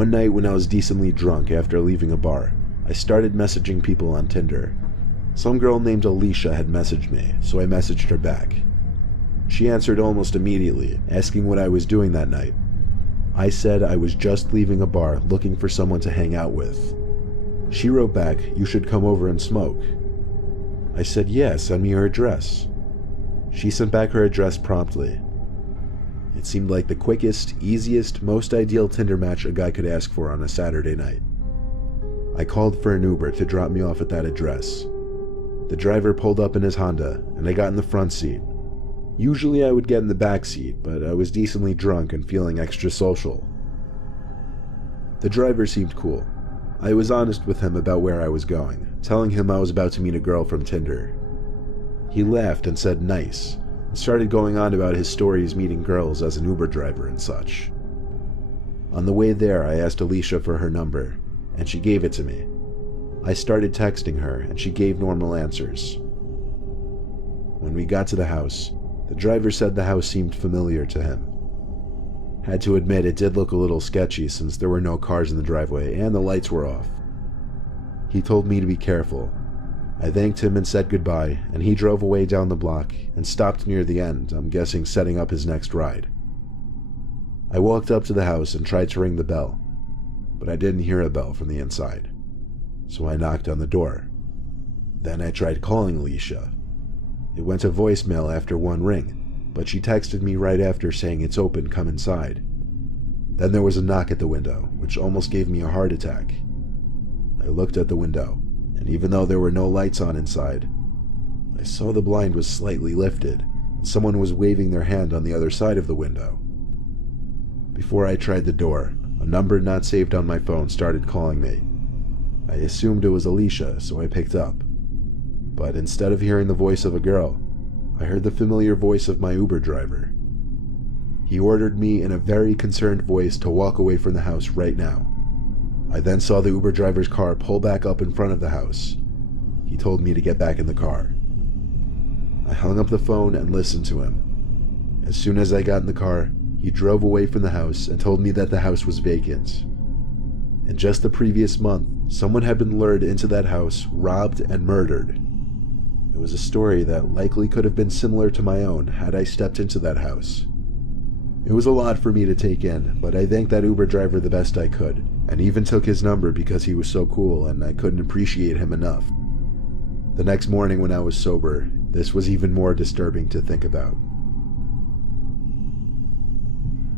One night when I was decently drunk after leaving a bar, I started messaging people on Tinder. Some girl named Alicia had messaged me, so I messaged her back. She answered almost immediately, asking what I was doing that night. I said I was just leaving a bar looking for someone to hang out with. She wrote back, "You should come over and smoke." I said, "Yeah, send me your address." She sent back her address promptly. It seemed like the quickest, easiest, most ideal Tinder match a guy could ask for on a Saturday night. I called for an Uber to drop me off at that address. The driver pulled up in his Honda, and I got in the front seat. Usually I would get in the back seat, but I was decently drunk and feeling extra social. The driver seemed cool. I was honest with him about where I was going, telling him I was about to meet a girl from Tinder. He laughed and said nice, and started going on about his stories meeting girls as an Uber driver and such. On the way there, I asked Alicia for her number, and she gave it to me. I started texting her, and she gave normal answers. When we got to the house, the driver said the house seemed familiar to him. Had to admit it did look a little sketchy since there were no cars in the driveway and the lights were off. He told me to be careful. I thanked him and said goodbye, and he drove away down the block and stopped near the end, I'm guessing setting up his next ride. I walked up to the house and tried to ring the bell, but I didn't hear a bell from the inside, so I knocked on the door. Then I tried calling Alicia. It went to voicemail after one ring, but she texted me right after saying it's open, come inside. Then there was a knock at the window, which almost gave me a heart attack. I looked at the window, and even though there were no lights on inside, I saw the blind was slightly lifted, and someone was waving their hand on the other side of the window. Before I tried the door, a number not saved on my phone started calling me. I assumed it was Alicia, so I picked up. But instead of hearing the voice of a girl, I heard the familiar voice of my Uber driver. He ordered me in a very concerned voice to walk away from the house right now. I then saw the Uber driver's car pull back up in front of the house. He told me to get back in the car. I hung up the phone and listened to him. As soon as I got in the car, he drove away from the house and told me that the house was vacant. In just the previous month, someone had been lured into that house, robbed, and murdered. It was a story that likely could have been similar to my own had I stepped into that house. It was a lot for me to take in, but I thanked that Uber driver the best I could, and even took his number because he was so cool and I couldn't appreciate him enough. The next morning when I was sober, this was even more disturbing to think about.